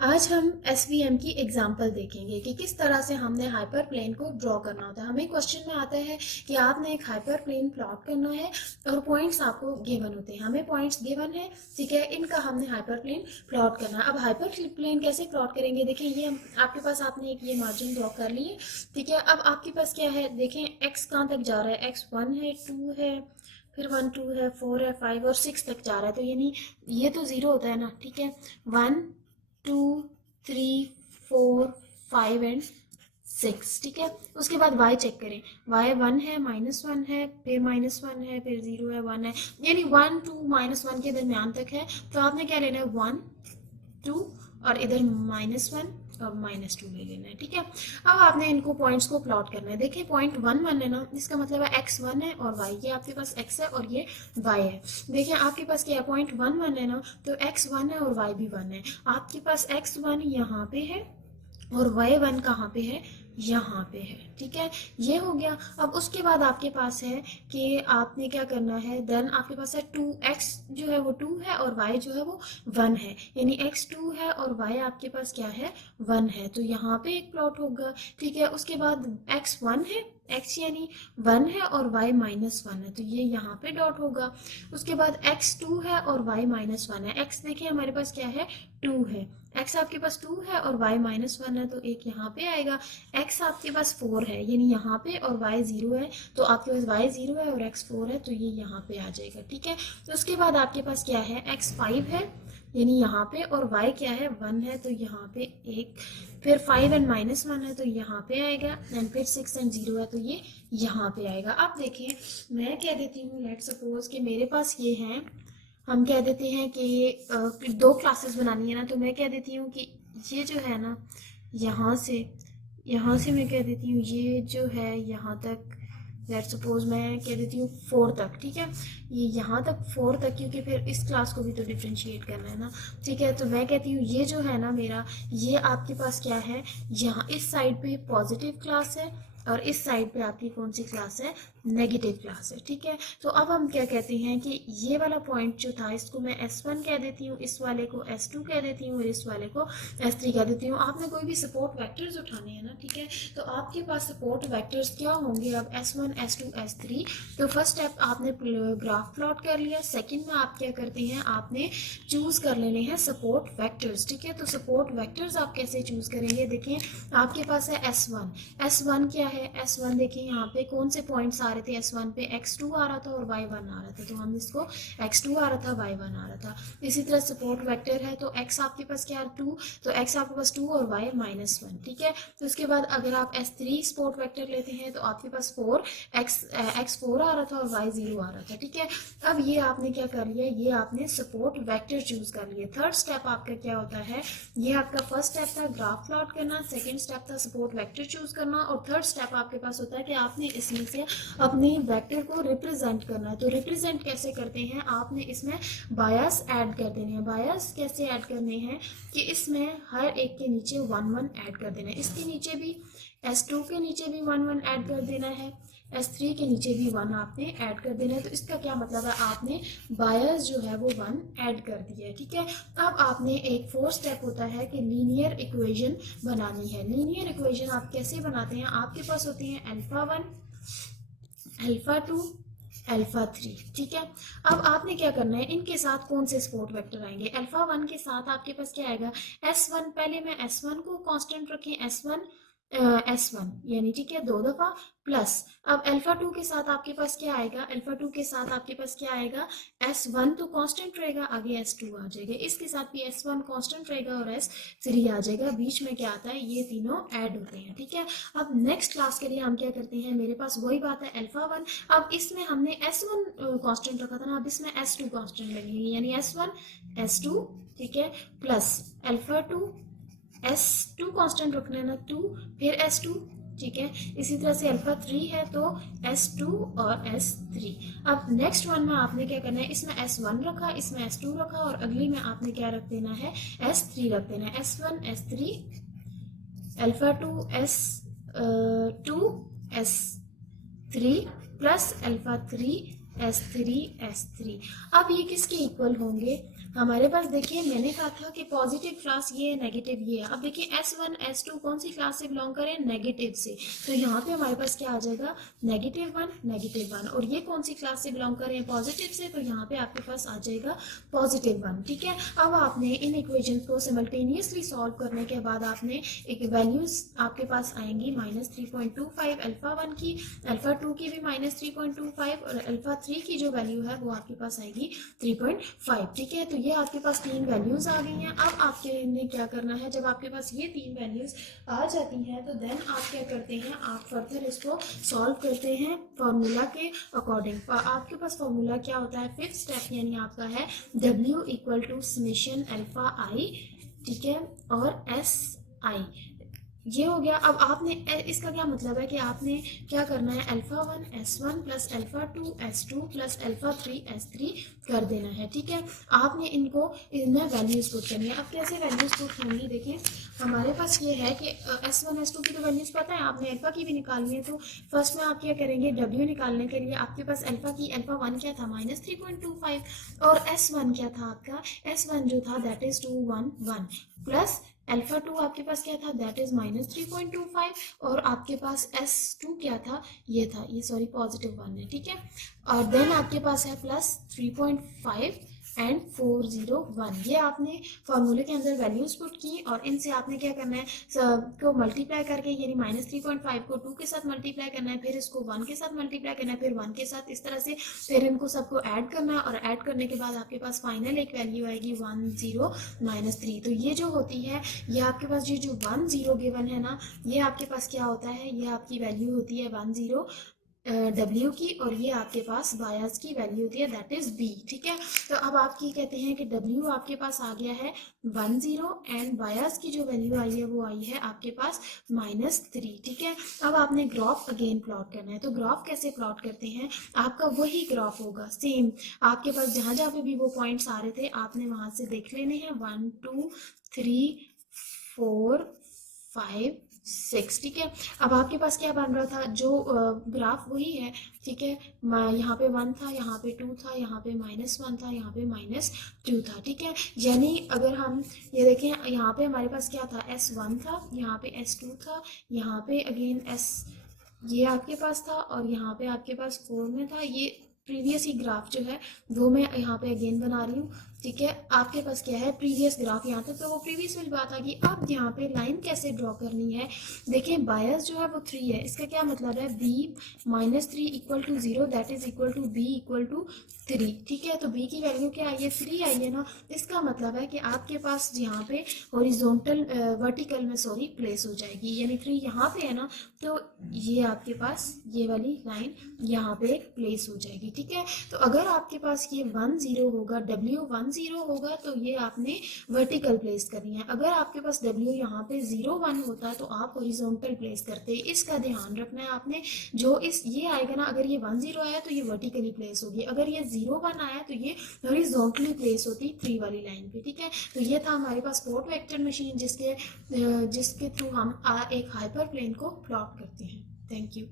आज हम एसवीएम की एग्जाम्पल देखेंगे कि किस तरह से हमने हाइपर प्लेन को ड्रॉ करना होता है। हमें क्वेश्चन में आता है कि आपने एक हाइपर प्लेन प्लॉट करना है और पॉइंट्स आपको गिवन होते हैं। हमें पॉइंट्स गिवन है, ठीक है, इनका हमने हाइपर प्लेन प्लॉट करना है। अब हाइपर प्लेन कैसे प्लॉट करेंगे, देखिए ये आपके पास आपने एक ये मार्जिन ड्रॉ कर लिए, ठीक है। अब आपके पास क्या है, देखें एक्स कहाँ तक जा रहा है, एक्स 1 है, 2 है, फिर 1 2 है, 4 है, 5 और 6 तक जा रहा है। तो यानी ये तो जीरो होता है ना, ठीक है। 1 2 3 4 5 एंड 6, ठीक है। उसके बाद y चेक करें, y 1 है, -1 है, फिर -1 है, फिर 0 है, 1 है, यानी 1 2 -1 के दरमियान तक है। तो आपने क्या लेना है, 1 2 और इधर -1 और -2 ले लेना है, ठीक है। अब आपने इनको पॉइंट्स को प्लॉट करना है। देखिए पॉइंट 1 1 है ना, इसका मतलब है x 1 है और y, ये आपके पास x है और ये y है। देखिए आपके पास क्या है, पॉइंट 1 1 है ना, तो x 1 है और y भी 1 है। आपके पास x 1 यहाँ पे है और y1 कहाँ पे है, यहाँ पे है, ठीक है। ये हो गया। अब उसके बाद आपके पास है कि आपने क्या करना है, देन आपके पास है 2x जो है वो 2 है और y जो है वो 1 है, यानी x 2 है और y आपके पास क्या है, 1 है। तो यहाँ पे एक प्लॉट होगा, ठीक है। उसके बाद x 1 है, x यानी 1 है और y -1 है, तो ये यहाँ पे डॉट होगा। उसके बाद x 2 है और y -1 है। x देखिए हमारे पास क्या है, 2 है, x आपके पास 2 है और y -1 है, तो एक यहाँ पे आएगा। x आपके पास 4 है, यानी यहाँ पे, और y 0 है, तो आपके पास y 0 है और x 4 है, तो ये यहाँ पे आ जाएगा, ठीक है। तो उसके बाद आपके पास क्या है, x 5 है, यानी यहाँ पे, और y क्या है, 1 है, तो यहाँ पे एक, फिर 5 एंड -1 है, तो यहाँ पे आएगा, एंड फिर 6 एंड 0 है, तो ये यहाँ पे आएगा। अब देखिए मैं कह देती हूँ, लेट सपोज कि मेरे पास ये हैं, हम कह देते हैं कि दो क्लासेस बनानी है ना, तो मैं कह देती हूँ कि ये जो है ना, यहाँ से मैं कह देती हूँ ये जो है यहाँ तक, लेट सपोज मैं कह देती हूँ 4 तक, ठीक है। ये यहाँ तक 4 तक, क्योंकि फिर इस क्लास को भी तो डिफ्रेंशिएट करना है ना, ठीक है। तो मैं कहती हूँ ये जो है ना मेरा, ये आपके पास क्या है, यहाँ इस साइड पे पॉजिटिव क्लास है और इस साइड पे आपकी कौन सी क्लास है, नेगेटिव क्लास है, ठीक है। तो अब हम क्या कहते हैं कि ये वाला पॉइंट जो था, इसको मैं S1 कह देती हूँ, इस वाले को S2 कह देती हूँ और इस वाले को S3 कह देती हूँ। आपने कोई भी सपोर्ट वेक्टर्स उठाने हैं ना, ठीक है, तो आपके पास सपोर्ट वेक्टर्स क्या होंगे, अब S1 S2 S3। तो फर्स्ट स्टेप आपने ग्राफ प्लॉट कर लिया, सेकंड में आप क्या करते हैं, आपने चूज कर लेने हैं सपोर्ट वेक्टर्स, ठीक है। तो सपोर्ट वेक्टर्स आप कैसे चूज करेंगे, देखिए आपके पास है S1 क्या है, S1 देखिए यहाँ पे कौन से पॉइंट्स आ रहे थे, S1 पे x2 आ रहा था और y1 आ रहा था, तो हम इसको x2 आ रहा था, y1 आ रहा था। इसी तरह सपोर्ट वेक्टर है, तो x आपके पास क्या है, 2, तो x आपके पास 2 और y -1, ठीक है। तो इसके बाद अगर आप S3 सपोर्ट वेक्टर लेते हैं, तो आपके पास 4 x 4 आ रहा था और y 0 आ रहा था, ठीक है। अब ये आपने क्या कर लिया, ये आपने सपोर्ट वेक्टर चूज कर लिए। थर्ड स्टेप आपका क्या होता है, ये आपका फर्स्ट स्टेप था ग्राफ प्लॉट करना, सेकंड स्टेप था सपोर्ट वेक्टर चूज करना, और थर्ड स्टेप आपके पास होता है कि आपने इसमें से अपने वेक्टर को रिप्रेजेंट करना है। तो रिप्रेजेंट कैसे करते हैं, आपने इसमें बायस ऐड कर देने हैं। बायस कैसे ऐड करने हैं कि इसमें हर एक के नीचे 1 1 ऐड कर देना है, इसके नीचे भी, S2 के नीचे भी 1 1 ऐड कर देना है, S3 के नीचे भी 1 आपने ऐड कर देना है। तो इसका क्या मतलब है, आपने बायस जो है वो 1 ऐड कर दिया है, ठीक है। अब आपने एक फोर्थ स्टेप होता है कि लीनियर इक्वेशन बनानी है। लीनियर इक्वेशन आप कैसे बनाते हैं, आपके पास होती है अल्फा 1 अल्फा 2 अल्फा 3, ठीक है। अब आपने क्या करना है, इनके साथ कौन से सपोर्ट वेक्टर आएंगे, अल्फा 1 के साथ आपके पास क्या आएगा, S1, पहले मैं S1 को कांस्टेंट रखें, S1 यानी, ठीक है, 2 दफा प्लस। अब अल्फा 2 के साथ आपके पास क्या आएगा, अल्फा 2 के साथ आपके पास क्या आएगा, S1 तो कांस्टेंट रहेगा, आगे S2 आ जाएगा, इसके साथ भी S1 कांस्टेंट रहेगा और S3 आ जाएगा, बीच में क्या आता है, ये तीनों ऐड होते हैं, ठीक है। अब नेक्स्ट क्लास के लिए हम क्या करते हैं, मेरे पास वही बात है अल्फा 1, अब इसमें हमने S1 कांस्टेंट रखा था ना, अब इसमें S2 कांस्टेंट लगेंगे, यानी S1 S2, ठीक है, प्लस अल्फा 2 S2 कांस्टेंट रखना है ना, 2, फिर S2, ठीक है। इसी तरह से अल्फा 3 है तो S2 और S3। अब नेक्स्ट वन में आपने क्या करना है, इसमें S1 रखा, इसमें S2 रखा, और अगली में आपने क्या रख देना है, S3 रख देना है, S1 S3 alpha 2 S2 S3 plus alpha 3 S3 S3। अब ये किसके इक्वल होंगे, हमारे पास देखिए मैंने कहा था कि पॉजिटिव क्लास ये है, नेगेटिव ये है। अब देखिए S1 S2 कौन सी क्लास से बिलोंग करें, नेगेटिव से, तो यहाँ पे हमारे पास क्या आ जाएगा, -1 और ये कौन सी क्लास से बिलोंग करें, पॉजिटिव से, तो यहाँ पे आपके पास आ जाएगा +1। ठीक है, अब आपने इन इक्वेशंस को सिमल्टेनियसली सॉल्व करने के बाद आपने एक वैल्यूज आपके पास आएंगी -3.25 α1 की, α2 की भी -3.25 और α3 की जो वैल्यू है वो आपके पास आएगी 3.5। ठीक है, तो ये आपके पास 3 वैल्यूज आ गई हैं। अब आपके लिए क्या करना है, जब आपके पास ये 3 वैल्यूज आ जाती हैं तो देन आप क्या करते हैं, आप फर्दर इसको सॉल्व करते हैं फॉर्मूला के अकॉर्डिंग। आपके पास फॉर्मूला क्या होता है, फिफ्थ स्टेप यानी आपका है W = समेशन α_i, ठीक है, और SI, ये हो गया। अब आपने इसका क्या मतलब है कि आपने क्या करना है, α1 S1 + α2 S2 + α3 S3 कर देना है। ठीक है, आपने इनको इनमें वैल्यूज पुट करनी है। अब कैसे वैल्यूज पुट होंगी, देखिए हमारे पास ये है कि S1 S2 की तो वैल्यूज पता है, आपने अल्फा की भी निकालनी है। तो फर्स्ट में आप क्या करेंगे, W निकालने के लिए आपके पास α1 क्या था, -3.25 और S1 क्या था आपका, S1 जो था दैट इज 211 प्लस α2 आपके पास क्या था, दैट इज -3.25 और आपके पास S2 क्या था, ये था, ये सॉरी +1 है। ठीक है, और देन आपके पास है +3.5 एंड 401, ये आपने फॉर्मूले के अंदर वैल्यूज पुट की और इनसे आपने क्या करना है, सबको मल्टीप्लाई करके, यानी -3.5 को 2 के साथ मल्टीप्लाई करना है, फिर इसको 1 के साथ मल्टीप्लाई करना है, फिर 1 के साथ, इस तरह से फिर इनको सबको ऐड करना है और ऐड करने के बाद आपके पास फाइनल एक वैल्यू आएगी 10 - 3। तो ये जो होती है, ये आपके पास ये जो 10 गिवन है ना, ये आपके पास क्या होता है, ये आपकी वैल्यू होती है 10 W की, और ये आपके पास बायस की वैल्यू होती है दैट इज B। ठीक है, तो अब आपकी कहते हैं कि W आपके पास आ गया है 10 एंड बायस की जो वैल्यू आई है वो आई है आपके पास -3। ठीक है, अब आपने ग्राफ अगेन प्लॉट करना है। तो ग्राफ कैसे प्लॉट करते हैं, आपका वही ग्राफ होगा सेम, आपके पास जहाँ जहाँ पे भी वो पॉइंट्स आ रहे थे आपने वहां से देख लेने हैं, 1 2 3 4 5 6। ठीक है, अब आपके पास क्या बन रहा था, जो ग्राफ वही है। ठीक है, यहाँ पे 1 था, यहाँ पे 2 था, यहाँ पे -1 था, यहाँ पे -2 था। ठीक है, यानी अगर हम ये देखें, यहाँ पे हमारे पास क्या था, S1 था, यहाँ पे S2 था, यहाँ पे अगेन ये आपके पास था और यहाँ पे आपके पास 4 में था। ये प्रीवियस ही ग्राफ जो है वो मैं यहाँ पे अगेन बना रही हूँ। ठीक है, आपके पास क्या है, प्रीवियस ग्राफ, यहाँ तक तो वो प्रीवियस वाली बात आ गई। अब यहाँ पे लाइन कैसे ड्रॉ करनी है, देखिए बायस जो है वो 3 है, इसका क्या मतलब है, B -3 = 0 that is equal to B = 3। ठीक है, तो B की वैल्यू क्या आई है, 3 आई है ना, इसका मतलब है कि आपके पास यहाँ पे हॉरिजॉन्टल वर्टिकल में सॉरी प्लेस हो जाएगी, यानी 3 यहाँ पे है ना, तो ये आपके पास ये वाली लाइन यहाँ पे प्लेस हो जाएगी। ठीक है, तो अगर आपके पास ये 10 होगा, W 10 होगा, तो ये आपने वर्टिकल प्लेस करनी है। अगर आपके पास W यहाँ पे 01 होता तो आप हॉरिजॉन्टल प्लेस करते, इसका ध्यान रखना है आपने। जो इस ये आएगा ना, अगर ये 10 आया तो ये वर्टिकली प्लेस होगी, अगर ये 01 आया तो ये हॉरिजॉन्टली प्लेस होती 3 वाली लाइन पे। ठीक है, तो ये था हमारे पास पोर्ट वेक्टर मशीन, जिसके थ्रू हम एक हाइपर प्लेन को प्लॉट करते हैं। Thank you.